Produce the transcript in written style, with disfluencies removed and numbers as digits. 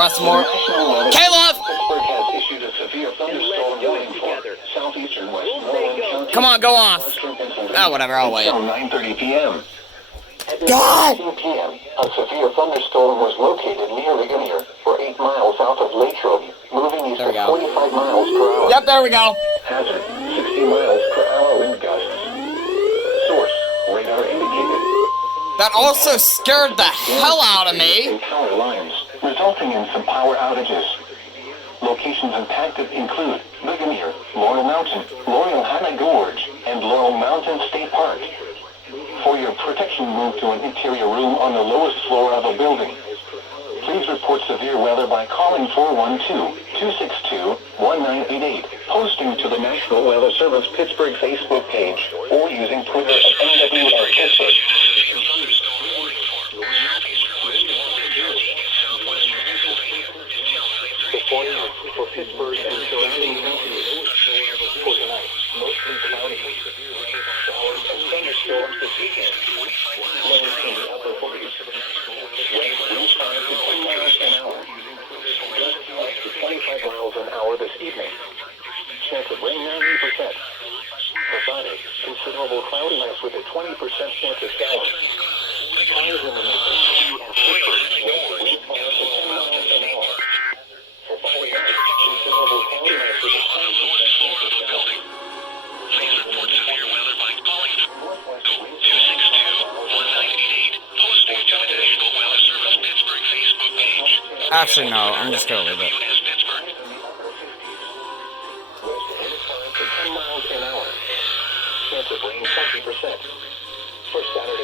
Westmore. Caleb! Pittsburgh has issued a severe thunderstorm warning for southeastern Westmoreland. Come on, go off. Oh, whatever, I'll wait. Until 9:30 p.m. God! 2 p.m. A severe thunderstorm was located near Ligonier, or 8 miles south of Latrobe, moving east at 45 miles per hour. Yep, there we go. Hazard, 60 miles per hour wind gusts. Source, radar indicated. That also scared the hell out of me. Power lines, resulting in some power outages. Locations impacted include Ligonier, Laurel Mountain, Laurel Hannah Gorge, and Laurel Mountain State Park. For your protection, move to an interior room on the lowest floor of a building. Please report severe weather by calling 412-262-1988, posting to the National Weather Service Pittsburgh Facebook page, or using Twitter at NWR Pittsburgh. The forecast for Pittsburgh and surrounding counties for tonight, mostly cloudy. Showers and thunderstorms this weekend. Lows in the upper 40s. Winds 5 to 10 miles an hour. Gusts up to 25 miles an hour this evening. Chance of rain 90%. For Friday, considerable cloudiness with a 20% chance of showers. Highs in the Midwest and Pittsburgh. Winds 5 to 10 miles an hour. For Friday night, considerable cloudiness with a 20% chance of showers. Please report severe weather by calling 262-1988, posting to the National Weather Service Pittsburgh Facebook page. Actually, no, I'm just gonna leave it. Pittsburgh. West winds 5 to 10 miles an hour. Chance of rain 20%. For Saturday.